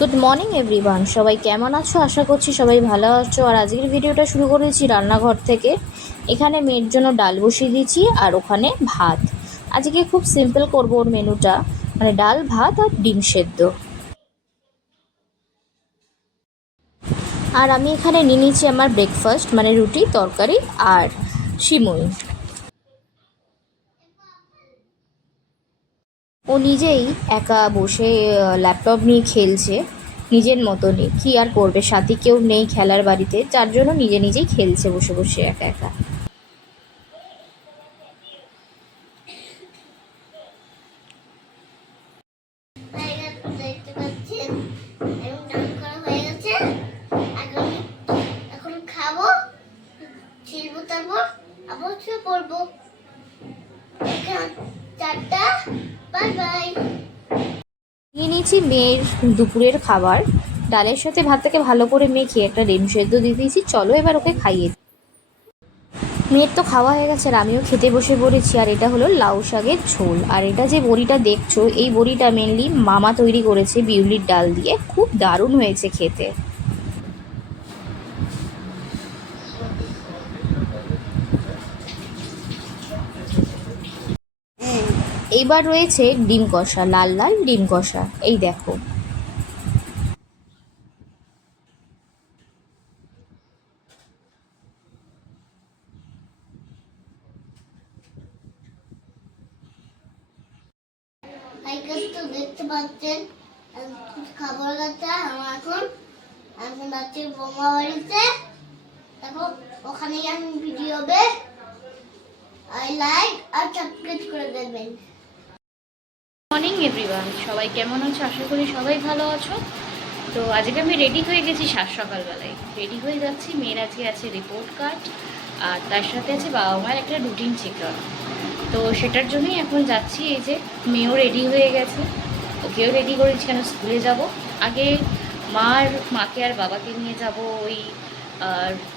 Good morning everyone, সবাই কেমন আছো? আশা করছি সবাই ভালো আছো। আর আজকের ভিডিওটা শুরু করেছি রান্নাঘর থেকে। এখানে মেয়ের জন্য ডাল বসিয়ে দিয়েছি আর ওখানে ভাত। আজকে খুব সিম্পল করবো ওর মেনুটা, মানে ডাল ভাত আর ডিম সেদ্ধ। আর আমি এখানে নিয়ে নিয়েছি আমার ব্রেকফাস্ট, মানে রুটি তরকারি আর সিমুই। ও নিজেই একা বসে ল্যাপটপ নিয়ে খেলছে নিজের মতনই। কি আর করবে, সাথী কেউ নেই খেলার বাড়িতে, যার জন্য নিজে নিজেই খেলছে বসে বসে একা একা। দেখতে পাচ্ছেন এবং ডান করা হয়ে গেছে। এখন এখন খাবো, ছিলবো, তারপর আবার শুয়ে পড়বো। এখন 4টা, বাই বাই। নিয়ে নিয়েছি মেয়ের দুপুরের খাবার। ডালের সাথে ভাতটাকে ভালো করে মেখে একটা ডিম সেদ্ধ দিয়ে দিয়েছি। চলো এবার ওকে খাইয়ে দিই। মেয়ের তো খাওয়া হয়ে গেছে আর আমিও খেতে বসে পড়েছি। আর এটা হলো লাউ শাকের ঝোল। আর এটা যে বড়িটা দেখছো, এই বড়িটা মেনলি মামা তৈরি করেছে বিউলির ডাল দিয়ে। খুব দারুণ হয়েছে খেতে। এইবার রয়েছে ডিম কষা, লাল লাল ডিম কষা, এই দেখো। তো দেখতে পাচ্ছেন খাবার গাছটা আমার এখন এখন যাচ্ছি বোমা বাড়িতে। দেখো ওখানে আমি ভিডিও হবে, আই লাইক আর সাবস্ক্রাইব করে দেবেন। মর্নিং এভরিওয়ান, সবাই কেমন আছো? আশা করি সবাই ভালো আছো। তো আজকে আমি রেডি হয়ে গেছি সকালবেলায়। রেডি হয়ে যাচ্ছি, মেয়ের আজকে আছে রিপোর্ট কার্ড আর তার সাথে আছে বাবা মায়ের একটা রুটিন চেকআপ। তো সেটার জন্যই এখন যাচ্ছি। এই যে মেয়েও রেডি হয়ে গেছে, ওকেও রেডি করেছি কেন স্কুলে যাব। আগে মাকে আর বাবাকে নিয়ে যাব ওই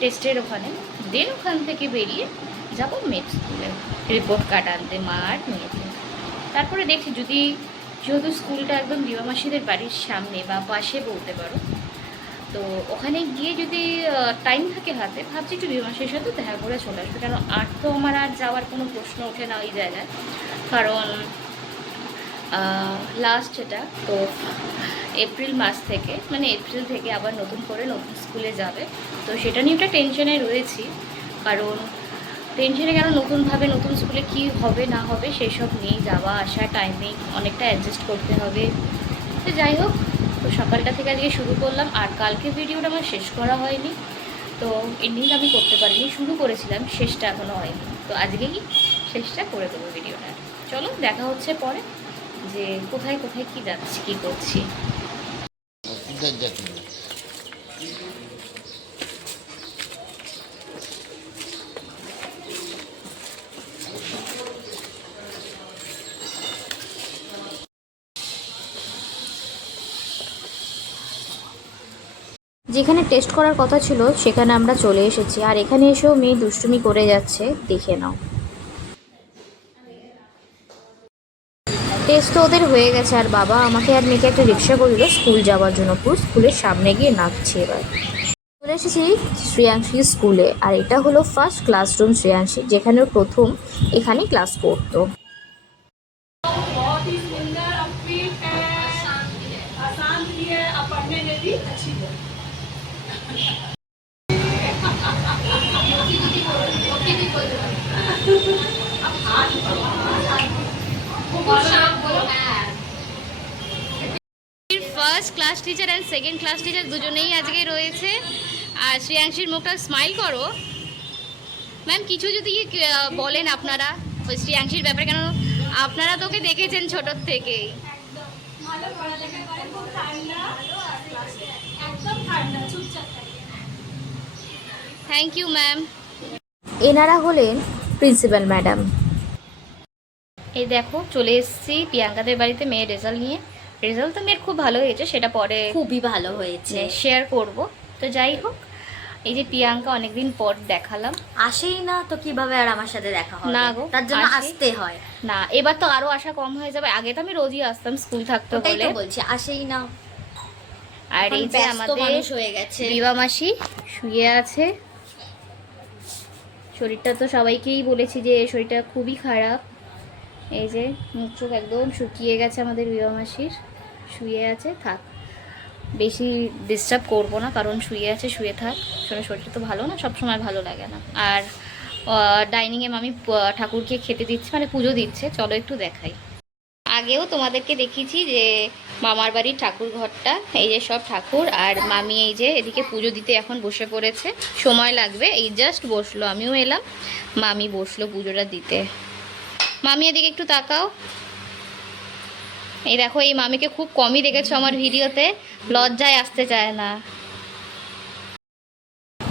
টেস্টের ওখানে, দেন ওখান থেকে বেরিয়ে যাব মেয়ের স্কুলে রিপোর্ট কার্ড আনতে, মা আর মেয়েকে। তারপরে দেখছি যদি, যেহেতু স্কুলটা একদম বিমা মাসিদের বাড়ির সামনে বা পাশে বলতে পারো, তো ওখানে গিয়ে যদি টাইম থাকে হাতে, ভাবছি একটু বিমা মাসির সাথে দেখা করে চলে আসবে। কারণ তো আমার আর যাওয়ার কোনো প্রশ্ন ওঠে না ওই জায়গায়। কারণ লাস্ট এটা তো এপ্রিল মাস থেকে, মানে এপ্রিল থেকে আবার নতুন করে নতুন স্কুলে যাবে। তো সেটা নিয়ে একটা টেনশনে রয়েছি। কারণ টেনশনে কেন, নতুনভাবে নতুন স্কুলে কি হবে না হবে সেসব নিয়ে যাওয়া আসা টাইমিং অনেকটা অ্যাডজাস্ট করতে হবে। তো যাই হোক, তো সকালটা থেকে আজকে শুরু করলাম। আর কালকে ভিডিওটা আমার শেষ করা হয়নি, তো এন্ডিং আমি করতে পারিনি। শুরু করেছিলাম, শেষটা এখনও হয়নি। তো আজকেই শেষটা করে দেবো ভিডিওটা। চলো দেখা হচ্ছে পরে, যে কোথায় কোথায় কি যাচ্ছি কি করছি। যেখানে টেস্ট করার কথা ছিল সেখানে আমরা চলে এসেছি। আর এখানে এসেও মেয়ে দুষ্টুমি করে যাচ্ছে, দেখে নাও। টেস্ট তো ওদের হয়ে গেছে আর বাবা আমাকে আর মেয়েকে একটা রিক্সা করে দিল স্কুল যাওয়ার জন্য। পুরো স্কুলের সামনে গিয়ে নাচছে। এবার চলে এসেছি শ্রেয়াংশীর স্কুলে। আর এটা হলো ফার্স্ট ক্লাসরুম শ্রেয়াংশী, যেখানে প্রথম এখানে ক্লাস করতো। बहुत ही सुंदर अपीट है, आसान भी है और पढ़ने में भी अच्छी है। First class teacher and second class teacher দুজনেই আজকে রয়েছে। আর শ্রেয়াংশীর মুখটা স্মাইল করো ম্যাম। কিছু যদি বলেন আপনারা ওই শ্রেয়াংশীর ব্যাপারে, কেন আপনারা তোকে দেখেছেন ছোটোর থেকেই। Thank you ma'am. এনারা হলেন প্রিন্সিপাল ম্যাডাম। এই দেখো চলে এসেছি প্রিয়াঙ্কাদের বাড়িতে মেয়ের রেজাল্ট নিয়ে। রেজাল্ট তো মেয়ের খুব ভালো হয়েছে, সেটা পরে খুবই ভালো হয়েছে, শেয়ার করব। তো যাই হোক, এই যে প্রিয়াঙ্কা অনেকদিন পর দেখালাম। আসেই না তো কিভাবে আর আমার সাথে দেখা হবে? না গো, তার জন্য আসে। আসতে হয়। না, এবার তো আরো আসা কম হয়ে যাবে। আগে তো আমি রোজই আসতাম স্কুল থাকতে ওটাই বলে। তো বলছি, আসেই না। আর এই যে ব্যস্ত আমাদের মানুষ হয়ে গেছে। বিবা মাসি শুয়ে আছে। শরীরটা তো সবাইকেই বলেছি যে শরীরটা খুবই খারাপ। এই যে মুখ চোখ একদম শুকিয়ে গেছে আমাদের বিবা মাসির, শুয়ে আছে। থাক, বেশি ডিস্টার্ব করবো না, কারণ শুয়ে আছে, শুয়ে থাক। শরীরটা তো ভালো না, সবসময় ভালো লাগে না। আর ডাইনিংয়ে মামি ঠাকুরকে খেতে দিচ্ছে, মানে পুজো দিচ্ছে। চলো একটু দেখাই। আগেও তোমাদেরকে দেখিয়েছি যে মামার বাড়ির ঠাকুর ঘরটা, এই যে সব ঠাকুর। আর মামি এই যে এদিকে পুজো দিতে এখন বসে পড়েছে। সময় লাগবে, এই জাস্ট বসলো, আমিও এলাম, মামি বসলো পুজোটা দিতে। মামি এদিকে একটু তাকাও। এই দেখো, এই মামিকে খুব কমই দেখেছো আমার ভিডিওতে, লজ্জায় আসতে চায় না।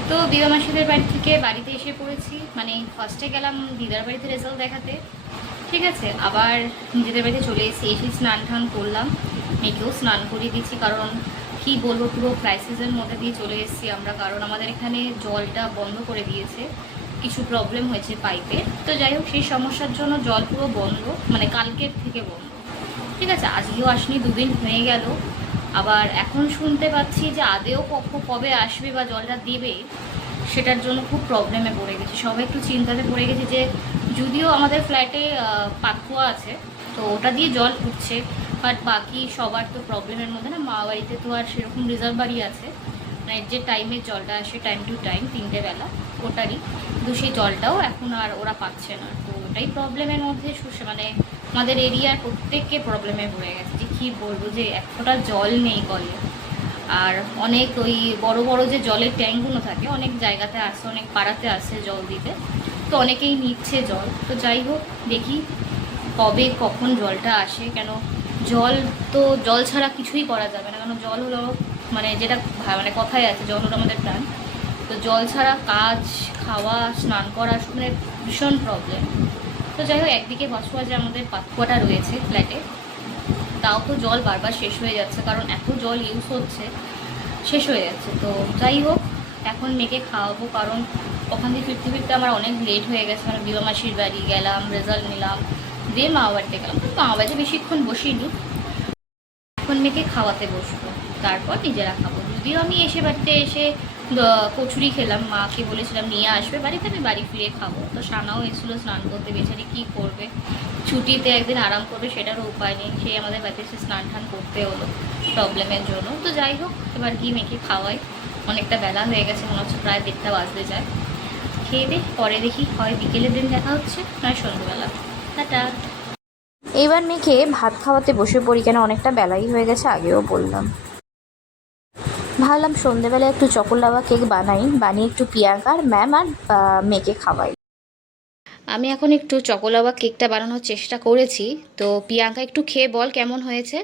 তো বিবা মাসিদের বাড়ি থেকে বাড়িতে এসে পড়েছি। মানে ফার্স্টে গেলাম দিদার বাড়িতে রেজাল্ট দেখাতে, ঠিক আছে, আবার নিজেদের বাড়িতে চলে এসে স্নান টান করলাম, মেয়েকেও স্নান করিয়ে দিচ্ছি। কারণ কি বলবো, পুরো ক্রাইসিসের মধ্যে দিয়ে চলে এসেছি আমরা। কারণ আমাদের এখানে জলটা বন্ধ করে দিয়েছে, কিছু প্রবলেম হয়েছে পাইপের। তো যাই হোক, সেই সমস্যার জন্য জল পুরো বন্ধ, মানে কালকের থেকে বন্ধ, ঠিক আছে। আজকেও আসনি, 2 দিন হয়ে গেল। আবার এখন শুনতে পাচ্ছি যে আদেও কবে আসবে বা জলটা দেবে, সেটার জন্য খুব প্রবলেমে পড়ে গেছি। সবাই একটু চিন্তাতে পড়ে গেছে যে যদিও আমাদের ফ্ল্যাটে পাকুয়া আছে, তো ওটা দিয়ে জল উঠছে, বাট বাকি সবার তো প্রবলেমের মধ্যে না। মা বাড়িতে তো আর সেরকম রিজার্ভ বাড়ি আছে, মানে যে টাইমে জলটা আসে টাইম টু টাইম 3টে বেলা, ওটারই। কিন্তু সেই জলটাও এখন আর ওরা পাচ্ছে না। তো ওটাই প্রবলেমের মধ্যে মানে আমাদের এরিয়ার প্রত্যেককে প্রবলেমে পড়ে গেছে। যে কী বলবো, যে এক ফোঁটা জল নেই কলে। আর অনেক ওই বড় বড় যে জলের ট্যাঙ্কগুলো থাকে, অনেক জায়গাতে আসছে, অনেক পাড়াতে আসছে জল দিতে, তো অনেকেই নিচ্ছে জল। তো যাই হোক, দেখি কবে কখন জলটা আসে। কেন জল ছাড়া কিছুই করা যাবে না। কেন জল হলো মানে যেটা মানে কথাই আছে, জল হলো আমাদের প্রাণ। তো জল ছাড়া কাজ, খাওয়া, স্নান করা মানে ভীষণ প্রবলেম। তো যাই হোক, একদিকে যে আমাদের পাতকুয়াটা রয়েছে ফ্ল্যাটে, তাও তো জল বারবার শেষ হয়ে যাচ্ছে, কারণ এত জল ইউজ হচ্ছে, শেষ হয়ে যাচ্ছে। তো যাই হোক, এখন মেয়েকে খাওয়াবো, কারণ ওখান থেকে ফিরতে ফিরতে আমার অনেক লেট হয়ে গেছে। মানে বিবা মাসির বাড়ি গেলাম, রেজাল্ট নিলাম, দিয়ে মা বাড়িতে গেলাম। তো মা বাড়িতে বেশিক্ষণ বসিনি, এখন মেয়েকে খাওয়াতে বসবো, তারপর নিজেরা খাবো। যদিও আমি বাড়িতে এসে কচুরি খেলাম, মাকে বলেছিলাম নিয়ে আসবে বাড়িতে, আমি বাড়ি ফিরে খাবো। তো সানাও এসেছিলো স্নান করতে, বেচারি কী করবে, ছুটিতে একদিন আরাম করবে, সেটারও উপায় নেই। সেই আমাদের বাড়িতে এসে স্নান টান করতে হলো প্রবলেমের জন্য। তো যাই হোক, এবার কি মেয়েকে খাওয়াই, অনেকটা বেলা হয়ে গেছে, মনে হচ্ছে প্রায় 1:30 বাজতে যায়। খেয়ে দে, পরে দেখি হয় বিকেলের দিন দেখা হচ্ছে, নয় সন্ধ্যেবেলা। টাটা। এইবার মেয়েকে ভাত খাওয়াতে বসে পড়ি, কেন অনেকটা বেলাই হয়ে গেছে, আগেও বললাম। ভাবলাম সন্ধেবেলা একটু চকোলাভা কেক বানিয়ে একটু প্রিয়াঙ্কার ম্যাম আর মেয়েকে খাওয়াই। আমি এখন একটু চকোলাভা কেকটা বানানোর চেষ্টা করেছি। তো প্রিয়াঙ্কা, একটু খেয়ে বল কেমন হয়েছে।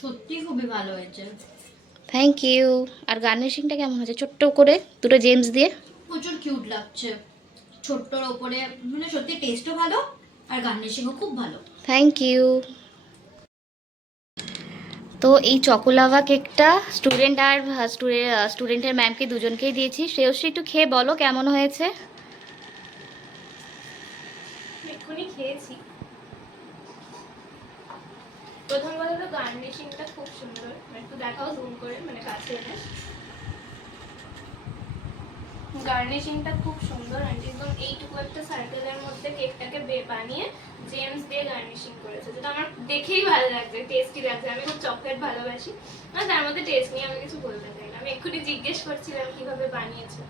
সত্যি খুবই ভালো হয়েছে। Thank you. আর গার্নিশিংটা কেমন হয়েছে, ছোট্ট করে 2টো জেমস দিয়ে? প্রচুর কিউট লাগছে, ছোট্টর ওপরে, মানে সত্যি টেস্টও ভালো আর গার্নিশিংও খুব ভালো। Thank you. তো এই চকোলাভা কেকটা স্টুডেন্টের ম্যামকে দুজনকেই দিয়েছি। শ্রেয়সী, একটু খেয়ে বলো কেমন হয়েছে। এক্ষুনি খেয়েছি। প্রথম কথা তো গার্নিশিংটা খুব সুন্দর, একটু দেখাও জুম করে, মানে কাছে এনে। গার্নিশিংটা খুব সুন্দর, আর একদম এইটুকু একটা সার্কেলের মধ্যে কেকটাকে বানিয়ে জেমস দিয়ে গার্নিশিং করেছে, যেটা আমার দেখেই ভালো লাগছে, টেস্টি লাগছে। আমি খুব চকলেট ভালোবাসি, আর তার মধ্যে টেস্ট নিয়ে আমি কিছু বলতে চাই না। আমি এক্ষুনি জিজ্ঞেস করছিলাম কিভাবে বানিয়েছে,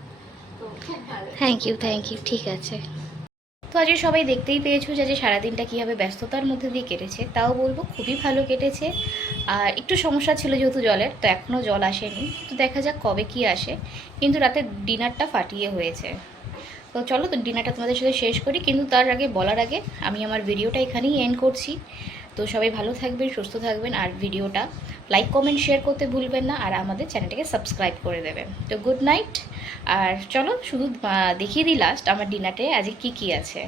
তো খুব ভালো। থ্যাংক ইউ, ঠিক আছে। তো আজকে সবাই দেখতেই পেয়েছো যে সারাদিনটা কীভাবে ব্যস্ততার মধ্যে দিয়ে কেটেছে। তাও বলবো খুবই ভালো কেটেছে। আর একটু সমস্যা ছিল যেহেতু জলের, তো এখনও জল আসেনি, তো দেখা যাক কবে কি আসে। কিন্তু রাতে ডিনারটা ফাটিয়ে হয়েছে। তো চলো, তো ডিনারটা তোমাদের সাথে শেষ করি, কিন্তু তার আগে বলার আগে আমি আমার ভিডিওটা এখানেই এন্ড করছি। তো সবাই ভালো থাকবেন, সুস্থ থাকবেন, আর ভিডিওটা লাইক কমেন্ট শেয়ার করতে ভুলবেন না, আর আমাদের চ্যানেলটাকে সাবস্ক্রাইব করে দেবেন। তো গুড নাইট। আর চলো শুধু দেখিয়ে দিই লাস্ট আমার ডিনারে আজকে কী আছে।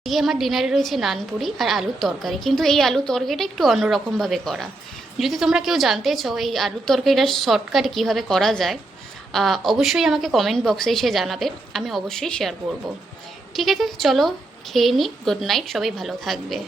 আজকে আমার ডিনারে রয়েছে নানপুরি আর আলুর তরকারি, কিন্তু এই আলুর তরকারিটা একটু অন্যরকমভাবে করা। যদি তোমরা কেউ জানতে চাও এই আলুর তরকারিটা শর্টকাটে কীভাবে করা যায়, অবশ্যই আমাকে কমেন্ট বক্সে এসে জানাবে, আমি অবশ্যই শেয়ার করব। ঠিক আছে, চলো খেয়ে নিই। গুড নাইট, সবাই ভালো থাকবে।